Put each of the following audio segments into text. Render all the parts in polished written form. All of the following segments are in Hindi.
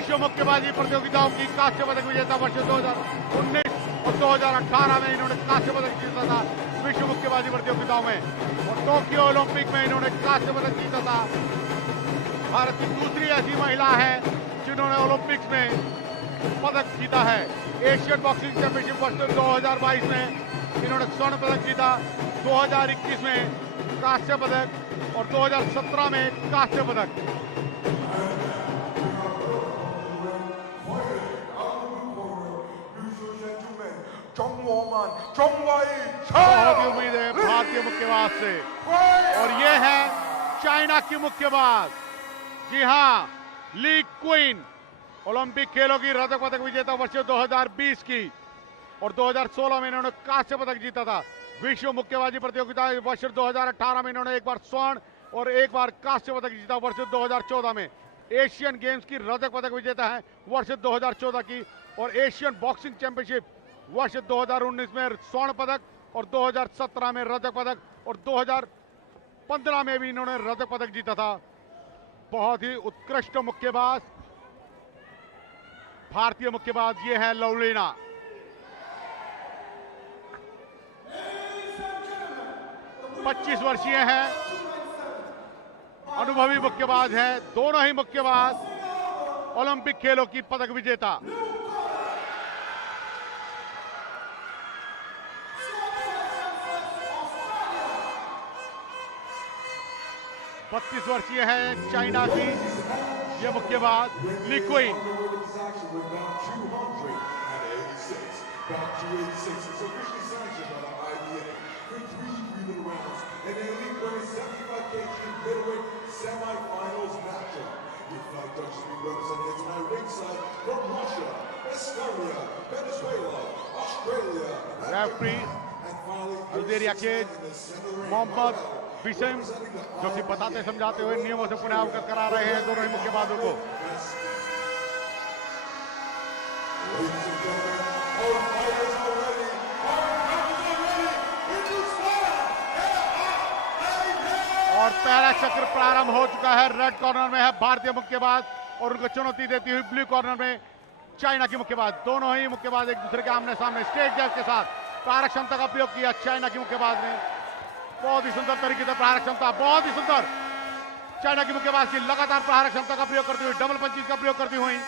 विश्व मुक्केबाजी प्रतियोगिताओं की कांस्य पदक विजेता वर्ष 2019 और 2018 में इन्होंने कांस्य पदक जीता था विश्व मुक्केबाजी प्रतियोगिताओं में, और टोक्यो ओलंपिक में इन्होंने कांस्य पदक जीता था। भारत की दूसरी ऐसी महिला है जिन्होंने ओलंपिक्स में पदक जीता है। एशियन बॉक्सिंग चैंपियनशिप वर्ष 2022 में इन्होंने स्वर्ण पदक जीता, 2021 में कांस्य पदक और 2017 में कांस्य पदक। बहुत ही उम्मीद है भारतीय मुक्केबाज से, और ये है चाइना की मुक्केबाज। जी हां, ली क्विन ओलंपिक खेलों की रजत पदक विजेता वर्ष 2020 की, और 2016 में इन्होंने कांस्य पदक जीता था। विश्व मुक्केबाजी प्रतियोगिता वर्ष 2018 में इन्होंने एक बार स्वर्ण और एक बार कांस्य पदक जीता वर्ष 2014 में। एशियन गेम्स की रजत पदक विजेता है वर्ष 2014 की, और एशियन बॉक्सिंग चैंपियनशिप वर्ष 2019 में स्वर्ण पदक, और 2017 में रजत पदक, और 2015 में भी इन्होंने रजत पदक जीता था। बहुत ही उत्कृष्ट मुक्केबाज भारतीय मुक्केबाज ये है लवलीना। 25 वर्षीय है, अनुभवी मुक्केबाज है। दोनों ही मुक्केबाज ओलंपिक खेलों की पदक विजेता। बत्तीस वर्षीय है चाइना की ये मुक्केबाज ली क्विन। रेफरी अल्जेरिया के मोहम्मद बिशम, जो कि बताते समझाते हुए नियमों से पुनः अवगत करा रहे हैं दोनों ही मुक्केबाजों को। और पहला चक्र प्रारंभ हो चुका है। रेड कॉर्नर में है भारतीय मुक्केबाज, और उनको चुनौती देती हुई ब्लू कॉर्नर में चाइना की मुक्केबाज। दोनों ही मुक्केबाज एक दूसरे के आमने सामने स्ट्रेट जैब के साथ प्रहार क्षमता का प्रयोग किया चाइना की मुक्केबाज ने। बहुत ही सुंदर तरीके से प्रहार क्षमता, बहुत ही सुंदर चाइना की मुक्केबाज की लगातार प्रहार क्षमता का प्रयोग करती हुई, डबल पंचीज का प्रयोग करती हुई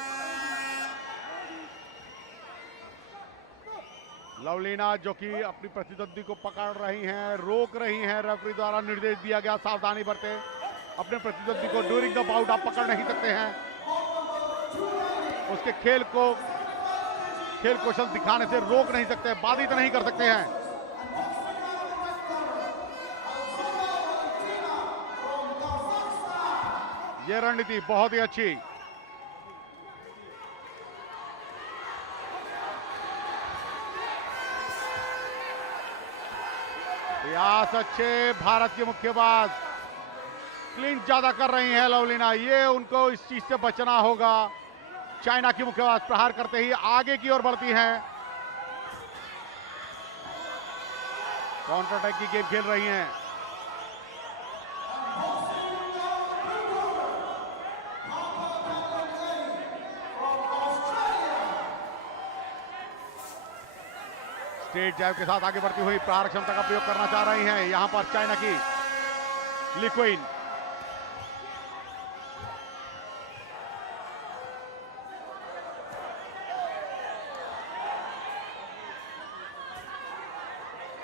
लवलीना, जो कि अपनी प्रतिद्वंदी को पकड़ रही हैं, रोक रही हैं। रेफरी द्वारा निर्देश दिया गया सावधानी बरतें, अपने प्रतिद्वंदी को ड्यूरिंग द बाउट आप पकड़ नहीं सकते हैं, उसके खेल कौशल दिखाने से रोक नहीं सकते, बाधित नहीं कर सकते हैं। यह रणनीति बहुत ही अच्छी। प्रयास अच्छे भारत के मुक्केबाज। क्लिंच ज्यादा कर रही है लवलीना, ये उनको इस चीज से बचना होगा। चाइना की मुक्केबाज प्रहार करते ही आगे की ओर बढ़ती हैं, काउंटर अटैक की गेम खेल रही हैं। स्ट्रेट जैब के साथ आगे बढ़ती हुई प्रहार क्षमता का प्रयोग करना चाह रही हैं यहां पर चाइना की ली क्विन।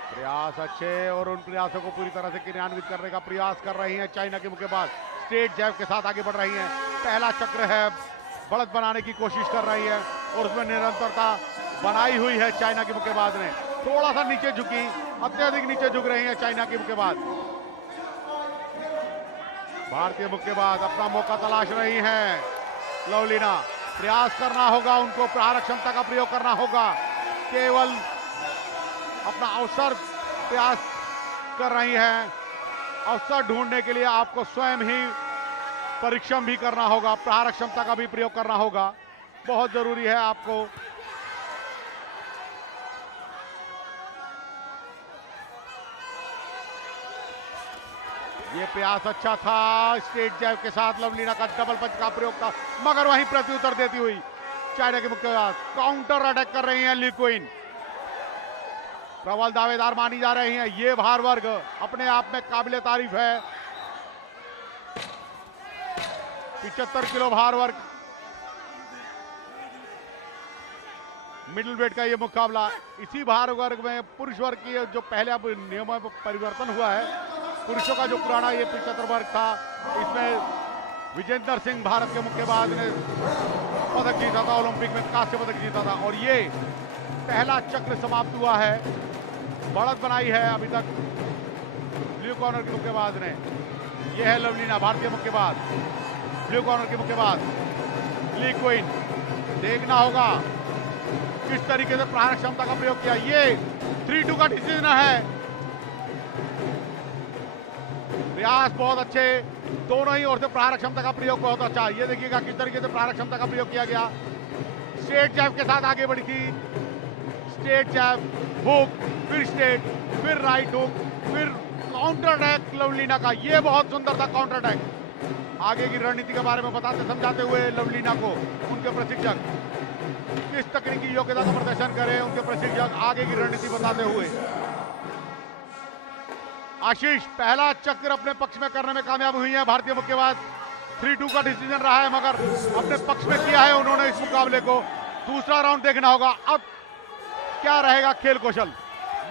प्रयास अच्छे, और उन प्रयासों को पूरी तरह से क्रियान्वित करने का प्रयास कर रही हैं चाइना की मुक्केबाज। स्ट्रेट जैब के साथ आगे बढ़ रही हैं। पहला चक्र है, बढ़त बनाने की कोशिश कर रही है, और उसमें निरंतरता बनाई हुई है चाइना की मुक्केबाज ने। थोड़ा सा नीचे झुकी, अत्यधिक नीचे झुक रही है चाइना की मुक्केबाज। भारतीय मुक्केबाज अपना मौका तलाश रही हैं। लवलीना, प्रयास करना होगा उनको, प्रहार क्षमता का प्रयोग करना होगा, केवल अपना अवसर प्रयास कर रही हैं। अवसर ढूंढने के लिए आपको स्वयं ही परिश्रम भी करना होगा, प्रहार क्षमता का भी प्रयोग करना होगा, बहुत जरूरी है आपको। ये प्रयास अच्छा था, स्ट्रेट जैब के साथ लवलीना का डबल पंच का प्रयोग था, मगर वहीं प्रत्युत्तर देती हुई चाइना की मुक्केबाज काउंटर अटैक कर रही हैं ली क्वीन। प्रबल दावेदार मानी जा रही हैं। ये भार वर्ग अपने आप में काबिले तारीफ है। 75 किलो भार वर्ग मिडिल वेट का ये मुकाबला। इसी भार वर्ग में पुरुष वर्ग की जो पहले अब नियमों में परिवर्तन हुआ है, पुरुषों का जो पुराना ये 75 वर्ग था, इसमें विजेंदर सिंह भारत के मुक्केबाज ने पदक जीता था, ओलंपिक में कांस्य पदक जीता था। और ये पहला चक्र समाप्त हुआ है, बढ़त बनाई है अभी तक ब्लू कॉर्नर के मुक्केबाज ने। ये है लवलीना, भारतीय मुक्केबाज, ब्लू कॉर्नर की मुक्केबाज ली क्वीन। देखना होगा किस तरीके से प्रहार क्षमता का प्रयोग किया। ये 3-2 का डिसीजन है। प्रयास बहुत अच्छे, दोनों ही ओर से प्रहार क्षमता का प्रयोग बहुत अच्छा। ये देखिएगा किस तरीके से प्रहार क्षमता का प्रयोग किया गया। स्ट्रेट जैब के साथ आगे बढ़ी थी, स्ट्रेट जैब, हुक, फिर स्ट्रेट, फिर राइट हुक, फिर काउंटर अटैक लवलीना का। ये बहुत सुंदर था काउंटर अटैक। आगे की रणनीति के बारे में बताते समझाते हुए लवलीना को उनके प्रशिक्षक किस तकनीकी योग्यता का प्रदर्शन करें, उनके प्रशिक्षक आगे की रणनीति बताते हुए। आशीष पहला चक्र अपने पक्ष में करने में कामयाब हुई है भारतीय मुक्केबाज। 3-2 का डिसीजन रहा है, मगर अपने पक्ष में किया है उन्होंने इस मुकाबले को। दूसरा राउंड देखना होगा अब क्या रहेगा खेल कौशल।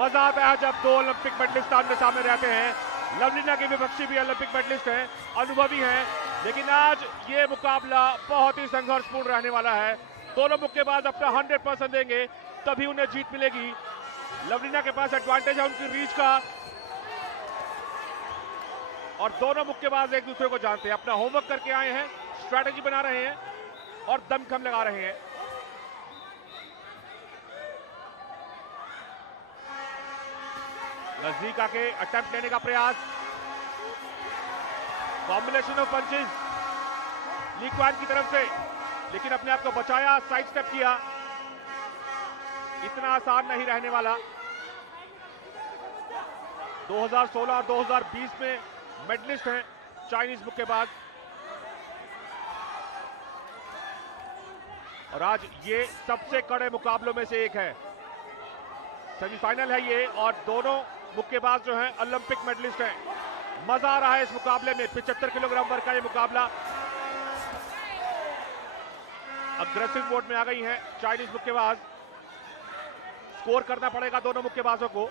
मजा आता है जब दो ओलंपिक मेडलिस्ट आमने सामने रहते हैं। लवलीना के विपक्षी भी ओलंपिक मेडलिस्ट हैं, अनुभवी हैं, लेकिन आज ये मुकाबला बहुत ही संघर्षपूर्ण रहने वाला है। दोनों मुक्केबाज अपना 100% देंगे, तभी उन्हें जीत मिलेगी। लवलीना के पास एडवांटेज है उनकी रीच का, और दोनों मुक्केबाज एक दूसरे को जानते हैं, अपना होमवर्क करके आए हैं, स्ट्रैटेजी बना रहे हैं और दमखम लगा रहे हैं। नजदीक आके अटेम्प्ट लेने का प्रयास, combination of punches Li Qian की तरफ से, लेकिन अपने आप को बचाया, साइड स्टेप किया। इतना आसान नहीं रहने वाला। 2016 और 2020 में मेडलिस्ट हैं चाइनीज मुक्केबाज, और आज ये सबसे कड़े मुकाबलों में से एक है। सेमीफाइनल है ये, और दोनों मुक्केबाज जो हैं ओलंपिक मेडलिस्ट हैं। मजा आ रहा है इस मुकाबले में। 75 किलोग्राम वर्ग का ये मुकाबला। अग्रेसिव मोड में आ गई हैं चाइनीज मुक्केबाज। स्कोर करना पड़ेगा दोनों मुक्केबाजों को।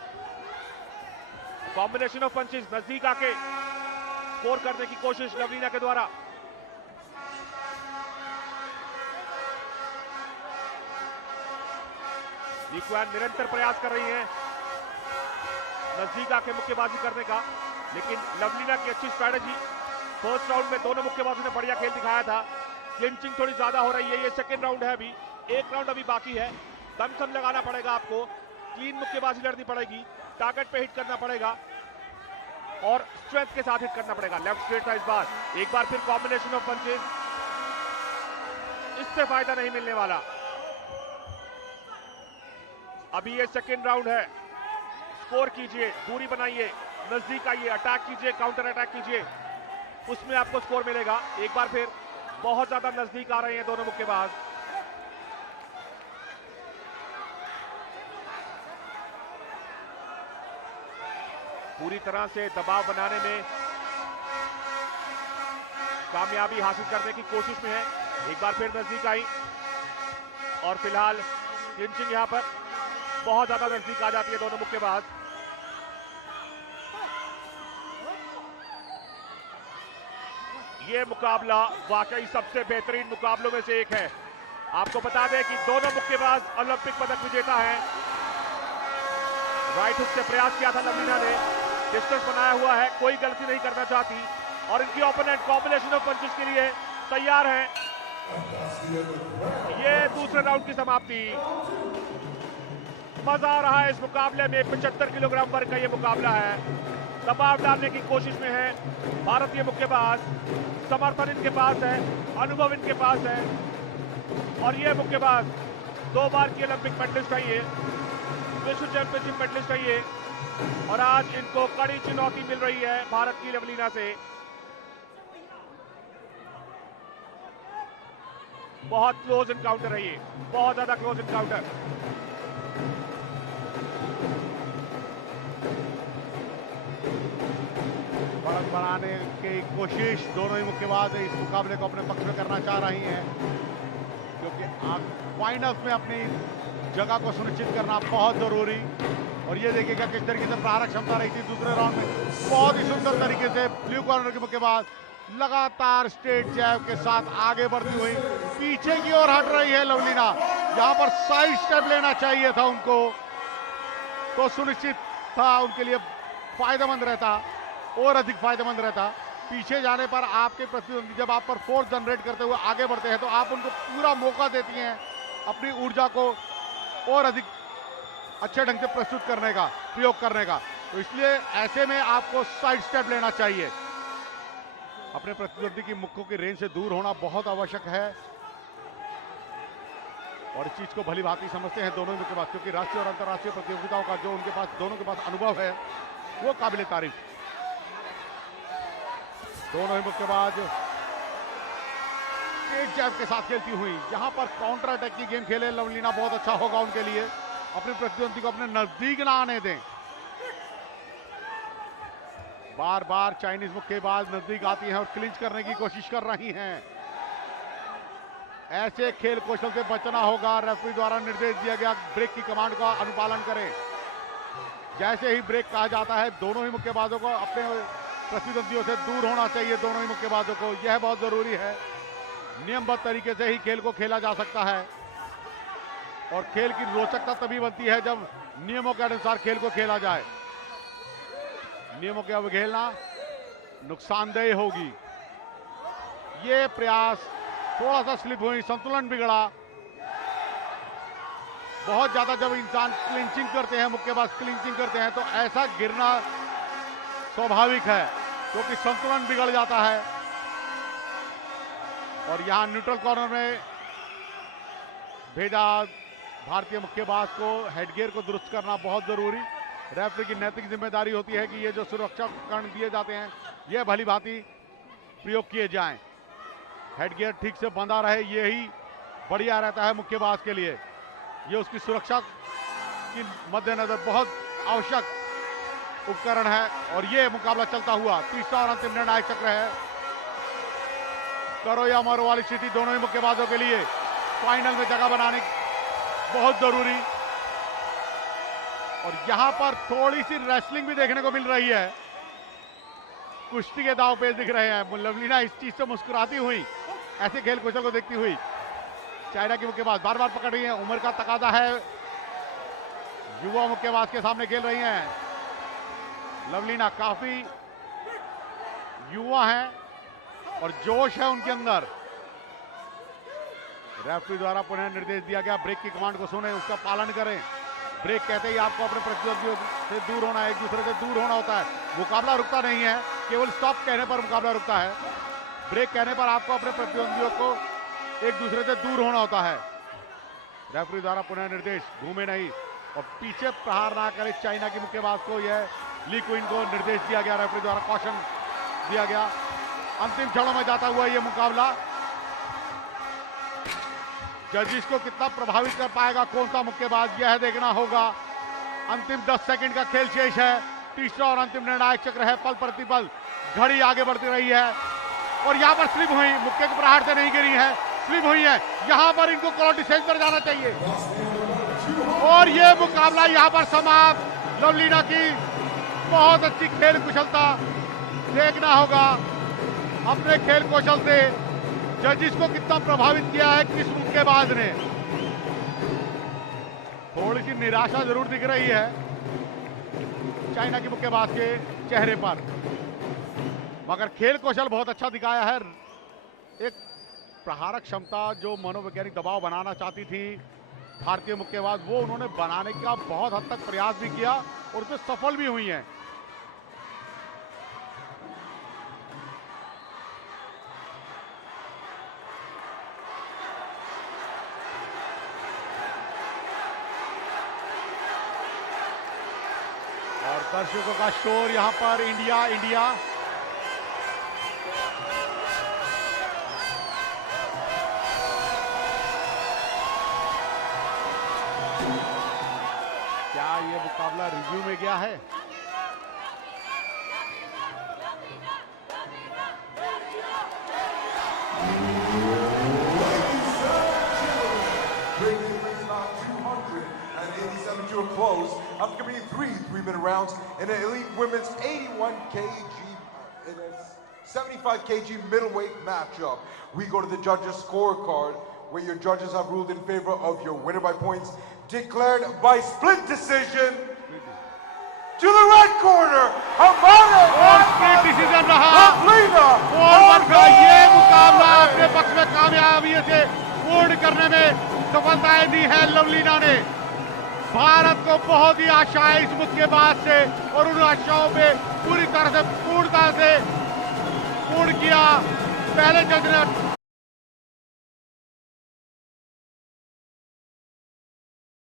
कॉम्बिनेशन ऑफ पंचेस, नजदीक आके स्कोर करने की कोशिश लवलीना के द्वारा। ली क्वीन निरंतर प्रयास कर रही हैं नजदीक आके मुक्केबाजी करने का, लेकिन लवलीना की अच्छी स्ट्रैटेजी। फर्स्ट राउंड में दोनों मुक्केबाजों ने बढ़िया खेल दिखाया था। क्लिंचिंग थोड़ी ज्यादा हो रही है। ये सेकंड राउंड है, अभी एक राउंड अभी बाकी है। दमखम लगाना पड़ेगा आपको, क्लीन मुक्केबाजी लड़नी पड़ेगी, टारगेट पे हिट करना पड़ेगा और स्ट्रेंथ के साथ हिट करना पड़ेगा। लेफ्ट स्ट्रेट था इस बार। एक बार फिर कॉम्बिनेशन ऑफ पंचेस, इससे फायदा नहीं मिलने वाला। अभी ये सेकंड राउंड है। स्कोर कीजिए, दूरी बनाइए, नजदीक आइए, अटैक कीजिए, काउंटर अटैक कीजिए, उसमें आपको स्कोर मिलेगा। एक बार फिर बहुत ज्यादा नजदीक आ रहे हैं दोनों मुक्केबाज। पूरी तरह से दबाव बनाने में कामयाबी हासिल करने की कोशिश में है। एक बार फिर नजदीक आई, और फिलहाल क्लिंचिंग यहां पर बहुत ज्यादा नजदीक आ जाती है दोनों मुक्केबाज। ये मुकाबला वाकई सबसे बेहतरीन मुकाबलों में से एक है। आपको बता दें कि दोनों मुक्केबाज ओलंपिक पदक विजेता हैं। राइट हुक से प्रयास किया था लवलीना ने, डिस्टेंस बनाया हुआ है, कोई गलती नहीं करना चाहती, और इनकी ओपोनेंट कॉम्बिनेशन ऑफ पंचेस के लिए तैयार है। ये दूसरे राउंड की समाप्ति। मजा आ रहा है इस मुकाबले में। 75 किलोग्राम वर्ग का ये मुकाबला है। दबाव डालने की कोशिश में है भारतीय मुक्केबाज। समर्थन इनके पास है, अनुभव इनके पास है, और ये मुक्केबाज 2 बार की ओलंपिक मेडलिस्ट है, ये विश्व चैंपियनशिप मेडलिस्ट है, ये और आज इनको कड़ी चुनौती मिल रही है भारत की लवलीना से। बहुत क्लोज एनकाउंटर है ये, बहुत ज्यादा क्लोज एनकाउंटर। बढ़त बढ़ाने की कोशिश दोनों ही मुक्केबाज इस मुकाबले को अपने पक्ष में करना चाह रही हैं, क्योंकि फाइनल्स में अपनी जगह को सुनिश्चित करना बहुत जरूरी। और ये देखिएगा किस तरीके से प्रहारक क्षमता रही थी दूसरे राउंड में। बहुत ही सुंदर तरीके से ब्लू कॉर्नर के मुक्केबाज लगातार स्ट्रेट जैब के साथ आगे बढ़ती हुई पीछे की ओर हट रही है लवलीना। यहां पर साइड स्टेप लेना चाहिए था उनको, तो सुनिश्चित था उनके लिए फायदेमंद रहता, और अधिक फायदेमंद रहता। पीछे जाने पर आपके प्रतिद्वंदी जब आप पर फोर्स जनरेट करते हुए आगे बढ़ते हैं तो आप उनको पूरा मौका देती हैं अपनी ऊर्जा को और अधिक अच्छे ढंग से प्रस्तुत करने का, प्रयोग करने का। तो इसलिए ऐसे में आपको साइड स्टेप लेना चाहिए। अपने प्रतिद्वंदी की मुक्कों की रेंज से दूर होना बहुत आवश्यक है, और इस चीज को भली भांति समझते हैं दोनों ही मुक्केबाज, क्योंकि राष्ट्रीय और अंतर्राष्ट्रीय प्रतियोगिताओं का जो उनके पास दोनों के पास अनुभव है वो काबिल तारीफ। दोनों ही मुक्केबाज स्ट्रेट जैब के साथ खेलती हुई यहां पर काउंटर अटैक की गेम खेले लवलीना, बहुत अच्छा होगा उनके लिए। अपने प्रतिद्वंदी को अपने नजदीक ना आने दें। बार बार चाइनीज मुक्केबाज नजदीक आती हैं और क्लिंच करने की कोशिश कर रही हैं। ऐसे खेल कौशल से बचना होगा। रेफरी द्वारा निर्देश दिया गया ब्रेक की कमांड का अनुपालन करें। जैसे ही ब्रेक कहा जाता है दोनों ही मुक्केबाजों को अपने प्रतिद्वंदियों से दूर होना चाहिए। दोनों ही मुक्केबाजों को यह बहुत जरूरी है। नियमबद्ध तरीके से ही खेल को खेला जा सकता है, और खेल की रोचकता तभी बनती है जब नियमों के अनुसार खेल को खेला जाए। नियमों के अवहेलना नुकसानदेह होगी। ये प्रयास थोड़ा सा स्लिप हुई, संतुलन बिगड़ा। बहुत ज्यादा जब इंसान क्लिंचिंग करते हैं, मुक्केबाज क्लिंचिंग करते हैं, तो ऐसा गिरना स्वाभाविक है, क्योंकि संतुलन बिगड़ जाता है। और यहां न्यूट्रल कॉर्नर में भेजा भारतीय मुक्केबाज को हेडगियर को दुरुस्त करना बहुत जरूरी। रेफरी की नैतिक जिम्मेदारी होती है कि ये जो सुरक्षा उपकरण दिए जाते हैं ये भली भांति प्रयोग किए जाएं। हेडगियर ठीक से बंधा रहे, यही बढ़िया रहता है मुक्केबाज के लिए। ये उसकी सुरक्षा की मद्देनजर बहुत आवश्यक उपकरण है। और ये मुकाबला चलता हुआ तीसरा और अंतिम निर्णायक चक्र है। करो या मरो वाली स्थिति दोनों ही मुक्केबाजों के लिए फाइनल में जगह बनाने बहुत जरूरी। और यहां पर थोड़ी सी रेसलिंग भी देखने को मिल रही है, कुश्ती के दांव पेच दिख रहे हैं। लवलीना इस चीज से मुस्कुराती हुई ऐसे खेल कौशल को देखती हुई चाइना की मुक्केबाज बार बार पकड़ रही है। उम्र का तकाजा है, युवा मुक्केबाज के सामने खेल रही हैं। लवलीना काफी युवा हैं और जोश है उनके अंदर। रेफरी द्वारा पुनः निर्देश दिया गया ब्रेक की कमांड को सुने, उसका पालन करें। ब्रेक कहते ही आपको अपने प्रतिद्वंदियों से दूर होना है, एक दूसरे से दूर होना होता है। मुकाबला रुकता नहीं है, केवल स्टॉप कहने पर मुकाबला रुकता है। ब्रेक कहने पर आपको अपने प्रतिद्वंदियों को एक दूसरे से दूर होना होता है। रेफरी द्वारा पुनः निर्देश, घूमे नहीं और पीछे प्रहार ना करे चाइना की मुक्केबाज को। यह ली क्वीन को निर्देश दिया गया, रेफरी द्वारा कॉशन दिया गया। अंतिम क्षणों में जाता हुआ यह मुकाबला जजिस को कितना प्रभावित कर पाएगा कौन सा मुक्केबाज, यह देखना होगा। अंतिम 10 सेकंड का खेल शेष है। तीसरा और अंतिम निर्णायक चक्र है। पल प्रतिपल घड़ी आगे बढ़ती रही है और यहां पर स्लिप हुई, मुक्के के प्रहार से नहीं गिरी है, स्लिप हुई है। यहां पर इनको क्वालिटी सेंस पर जाना चाहिए और यह मुकाबला यहां पर समाप्त। लवलीना की बहुत अच्छी खेल कुशलता देखना होगा। अपने खेल कौशल से जजिस को कितना प्रभावित किया है किस मुक्केबाज ने। थोड़ी सी निराशा जरूर दिख रही है चाइना की मुक्केबाज के चेहरे पर, मगर खेल कौशल बहुत अच्छा दिखाया है। एक प्रहारक क्षमता जो मनोवैज्ञानिक दबाव बनाना चाहती थी भारतीय मुक्केबाज, वो उन्होंने बनाने का बहुत हद तक प्रयास भी किया और उसमें सफल भी हुई हैं। दर्शकों का शोर यहां पर इंडिया इंडिया। क्या ये मुकाबला रिव्यू में गया है? Close. I'm competing three-minute rounds in an elite women's 81 kg in a 75 kg middleweight matchup. We go to the judges' scorecard, where your judges have ruled in favor of your winner by points, declared by split decision. To the red corner, split decision रहा। बोल का ये मुकाबला अपने पक्ष में कामयाबी से पूर्ण करने में सफलताएं दी है लवलीना ने। भारत को बहुत ही आशाएं इस मुक्केबाज से, और उन आशाओं पे पूरी तरह से पूर्णता से पूर्ण किया। पहले जज ने